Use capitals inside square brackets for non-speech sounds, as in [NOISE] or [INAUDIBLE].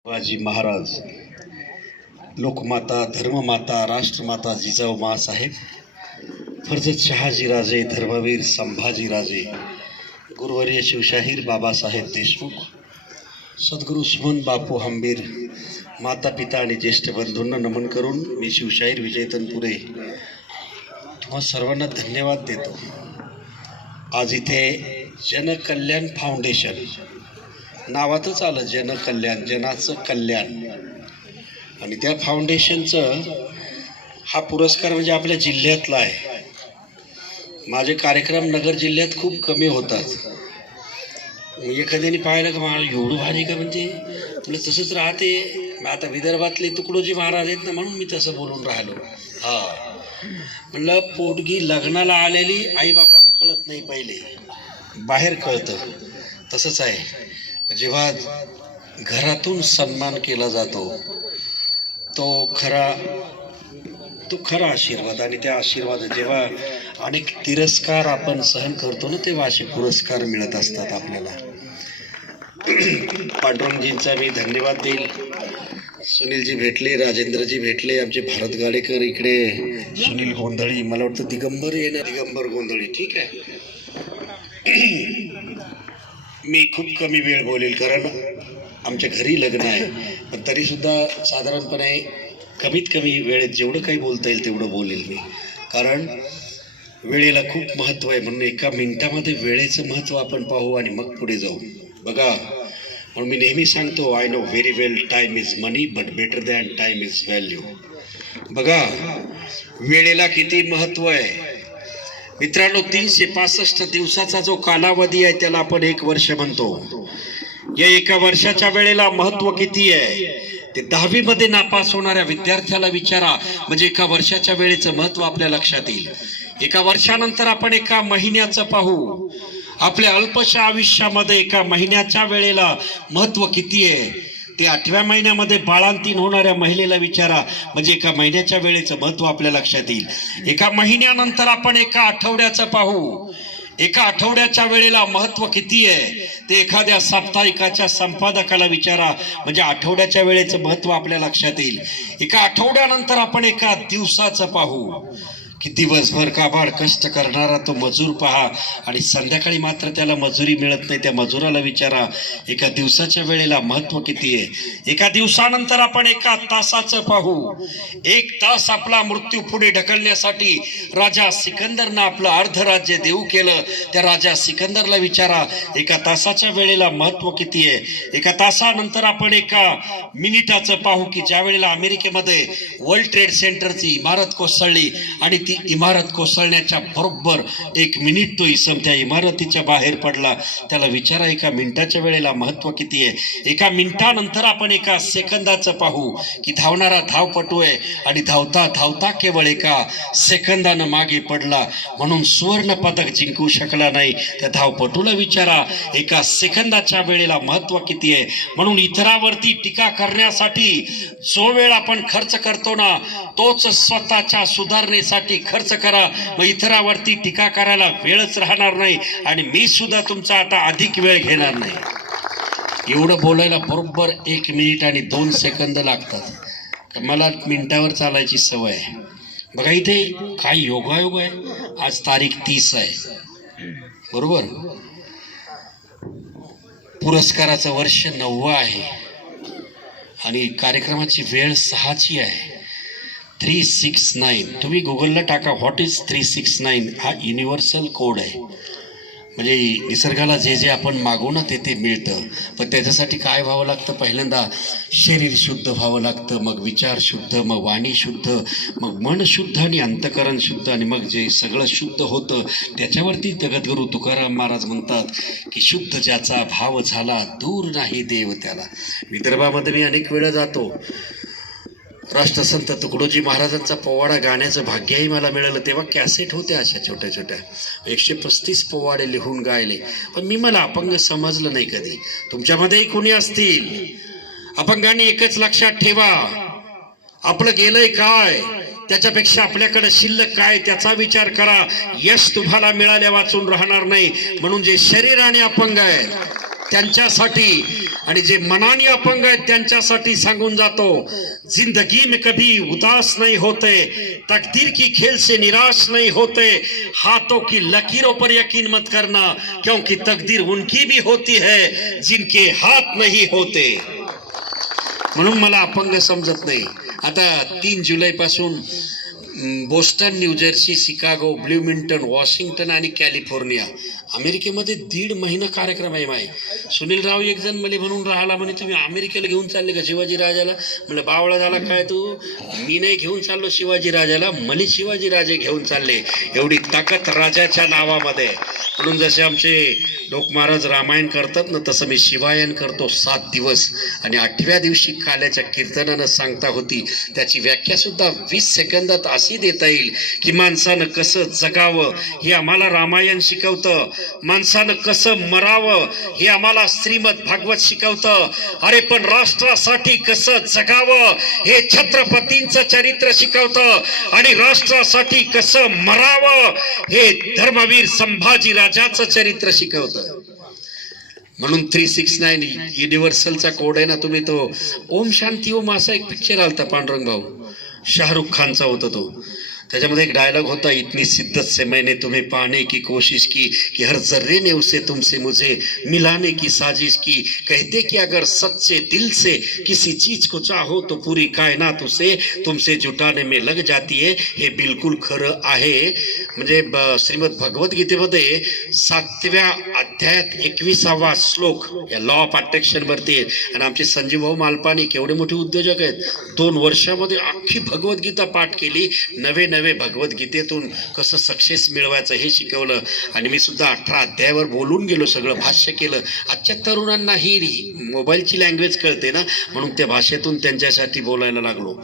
शिवाजी महाराज लोकमाता धर्ममाता राष्ट्रमाता जिजाऊ मासाहेब फर्जत शहाजीराजे धर्मवीर संभाजीराजे गुरुवर्य शिवशाहीर बाबासाहेब देशमुख सद्गुरू सुमन बापू हंबीर माता पिता आणि ज्येष्ठ बंधूंना नमन करून मी शिवशाहीर विजय तनपुरे तुम्हा सर्वांना धन्यवाद देतो. आज इथे जनकल्याण फाउंडेशन नावातच आलं जनकल्याण जनाचं कल्याण. आणि त्या फाउंडेशनचं हा पुरस्कार म्हणजे आपल्या जिल्ह्यातला आहे. माझे कार्यक्रम नगर जिल्ह्यात खूप कमी होतात. एखाद्याने पाहिलं का मला एवढं भारी का म्हणजे? म्हटलं तसंच राहते. आता विदर्भातले तुकडोजी महाराज आहेत ना म्हणून मी तसं बोलून राहिलो. हा. म्हणलं पोटगी लग्नाला आलेली आई बापाला कळत नाही पहिले. बाहेर कळतं. तसंच आहे. जेव्हा घरातून सन्मान केला जातो तो खरा तो खरा आशीर्वाद आणि त्या आशीर्वाद जेव्हा अनेक तिरस्कार आपण सहन करतो ना तेव्हा असे पुरस्कार मिळत असतात आपल्याला. [CLEARS THROAT] पांडुरंगजींचा मी धन्यवाद देईल. सुनीलजी भेटले राजेंद्रजी भेटले आमचे भारत गाडेकर इकडे सुनील गोंधळी मला वाटतं दिगंबर येणार दिगंबर गोंधळी ठीक आहे. [CLEARS THROAT] मी खूप कमी वेळ बोलेल कारण आमच्या घरी लग्न आहे. पण तरीसुद्धा साधारणपणे कमीत कमी वेळेत जेवढं काही बोलता येईल तेवढं बोलेल मी. कारण वेळेला खूप महत्त्व आहे. म्हणून एका मिनिटामध्ये वेळेचं महत्त्व आपण पाहू आणि मग पुढे जाऊ. बघा म्हणून मी नेहमी सांगतो I know very well time is money but better than time is value बघा वेळेला किती महत्त्व आहे. मित्रांनो तीनशे पासष्ट दिवसाचा जो कालावधी आहे त्याला आपण एक वर्ष म्हणतो. या एका वर्षाच्या वेळेला महत्त्व किती आहे? ते दहावी मध्ये नापास होणाऱ्या विद्यार्थ्याला विचारा. म्हणजे एका वर्षाच्या वेळेचं महत्त्व आपल्या लक्षात येईल. एका वर्षानंतर आपण एका महिन्याचं पाहू. आपल्या अल्पशा आयुष्यामध्ये एका महिन्याच्या वेळेला महत्त्व किती आहे? ते आठव्या महिन्यामध्ये बाळांतीन होणाऱ्या महिलेला विचारा. म्हणजे एका महिन्याच्या वेळेचं महत्त्व आपल्या लक्षात येईल. एका महिन्यानंतर आपण एका आठवड्याचं पाहू. एका आठवड्याच्या वेळेला महत्त्व किती आहे? ते एखाद्या साप्ताहिकाच्या संपादकाला विचारा. म्हणजे आठवड्याच्या वेळेचं महत्त्व आपल्या लक्षात येईल. एका आठवड्यानंतर आपण एका दिवसाचं पाहू. की दिवसभर काबाड कष्ट करणारा तो मजूर पहा. आणि संध्याकाळी मात्र त्याला मजुरी मिळत नाही. त्या मजुराला विचारा एका दिवसाच्या वेळेला महत्त्व किती आहे? एका दिवसानंतर आपण एका तासाचं पाहू. एक तास आपला मृत्यू पुढे ढकलण्यासाठी राजा सिकंदरनं आपलं अर्धराज्य देऊ केलं. त्या राजा सिकंदरला विचारा एका तासाच्या वेळेला महत्त्व किती आहे? एका तासानंतर आपण एका मिनिटाचं पाहू की ज्या वेळेला अमेरिकेमध्ये वर्ल्ड ट्रेड सेंटरची इमारत कोसळली आणि ती इमारत कोसळण्याच्या बरोबर एक मिनिट तो इसम त्या इमारतीच्या बाहेर पडला. त्याला विचारा एका मिनिटाच्या वेळेला महत्त्व किती आहे? एका मिनिटानंतर आपण एका सेकंदाचं पाहू की धावणारा धावपटू आहे आणि धावता धावता केवळ एका सेकंदानं मागे पडला. म्हणून सुवर्ण पदक जिंकू शकला नाही. त्या धावपटूला विचारा एका सेकंदाच्या वेळेला महत्त्व किती आहे? म्हणून इतरावरती टीका करण्यासाठी जो वेळ आपण खर्च करतो ना तोच स्वतःच्या सुधारणेसाठी खर्च करा. मग इतरावरती टीका करायला वेळच राहणार नाही. आणि मी सुद्धा तुमचा आता अधिक वेळ घेणार नाही. एवढं बोलायला बरोबर एक मिनिट आणि दोन सेकंद लागतात. मला मिनिटावर चालायची सवय आहे. बघा इथे काय योगायोग आहे. आज तारीख तीस आहे. बरोबर? पुरस्काराचं वर्ष नववं आहे. आणि कार्यक्रमाची वेळ सहाची आहे. Three six nine. तुम्ही गुगलला टाका what is three six nine? हा युनिव्हर्सल कोड आहे. म्हणजे निसर्गाला जे जे आपण मागू ना ते ते मिळतं. पण त्याच्यासाठी काय व्हावं लागतं? पहिल्यांदा शरीर शुद्ध व्हावं लागतं मग विचार शुद्ध मग वाणी शुद्ध मग मन शुद्ध आणि अंतकरण शुद्ध. आणि मग जे सगळं शुद्ध होतं त्याच्यावरती जगद्गुरू तुकाराम महाराज म्हणतात की शुद्ध ज्याचा भाव झाला दूर नाही देव त्याला. विदर्भामध्ये मी अनेक वेळा जातो. राष्ट्रसंत तुकडोजी महाराजांचा पोवाडा गाण्याचं भाग्यही मला मिळालं. तेव्हा कॅसेट होत्या अशा छोट्या छोट्या. एकशे पस्तीस पोवाडे लिहून गायले. पण मी मला अपंग समजलं नाही कधी. तुमच्यामध्येही कोणी असतील? अपंगांनी एकच लक्षात ठेवा. आपलं गेलंय काय? त्याच्यापेक्षा आपल्याकडे शिल्लक काय? त्याचा विचार करा. यश तुम्हाला मिळाल्या वाचून राहणार नाही. म्हणून जे शरीर आणि अपंग आहे त्यांच्यासाठी आणि जे मनाने अपंग आहेत त्यांच्यासाठी सांगून जातो जिंदगी में कभी उदास नहीं होते तकदीर की खेल से निराश नहीं होते हाथों की लकीरों पर यकीन मत करना क्योंकि तकदीर उनकी भी होती है जिनके हाथ नहीं होते. म्हणून मला अपंग समजत नाही. आता तीन जुलैपासून Boston New Jersey Chicago Bloomington Washington आणि कॅलिफोर्निया अमेरिकेमध्ये दीड महिना कार्यक्रम आहे माय. सुनील राव एक जण मला म्हणून राहिला म्हणे तुम्ही अमेरिकेला घेऊन चालले का शिवाजी राजाला? म्हणलं बावळा झाला काय तू? मी नाही घेऊन चाललो शिवाजी राजाला मला शिवाजी राजे घेऊन चालले. एवढी ताकद राजाच्या नावामध्ये. म्हणून जसे आमचे लोक महाराज रामायण करतात ना तसं मी शिवायन करतो सात दिवस. आणि आठव्या दिवशी काल्याच्या कीर्तनानं सांगता होती त्याची व्याख्यासुद्धा वीस सेकंदात अशी देता येईल की माणसानं कसं जगावं हे आम्हाला रामायण शिकवतं. माणसानं कसं मरावं हे आम्हाला श्रीमद भागवत शिकवतं. अरे पण राष्ट्रासाठी कसं जगावं हे छत्रपतींचं चरित्र शिकवतं. आणि राष्ट्रासाठी कसं मरावं हे धर्मवीर संभाजी राजाचं चरित्र शिकवतं. म्हणून थ्री सिक्स नाईन युनिव्हर्सलचा कोड आहे ना तुम्ही तो. ओम शांती ओम असा एक पिक्चर आलता पांडुरंग भाऊ. शाहरुख खानचा होता तो. त्याच्यामध्ये एक डायलॉग होता इतनी शिद्दत से मैंने तुम्हें पाने की कोशिश की कि हर जर्रे ने उसे तुमसे मुझे मिलाने की साजिश की। कहते कि अगर सच्चे दिल से किसी चीज को चाहो तो पूरी कायनात उसे तुमसे जुटाने में लग जाती है। हे बिलकुल खरं आहे। म्हणजे श्रीमद भगवद्गीतेमध्ये सातव्या अध्यायात एकविसावा श्लोक या लॉ ऑफ अट्रॅक्शनवरती आहे. आणि आमचे संजीव भाऊ मालपानी केवढे मोठे उद्योजक आहेत. दोन वर्षामध्ये अख्खी भगवद्गीता पाठ केली. नवे नवे भगवद्गीतेतून कसं सक्सेस मिळवायचं हे शिकवलं. आणि मी सुद्धा अठरा अध्यायावर बोलून गेलो सगळं भाष्य केलं. आजच्या तरुणांना ही मोबाईलची लँग्वेज कळते ना म्हणून त्या भाषेतून त्यांच्यासाठी बोलायला लागलो.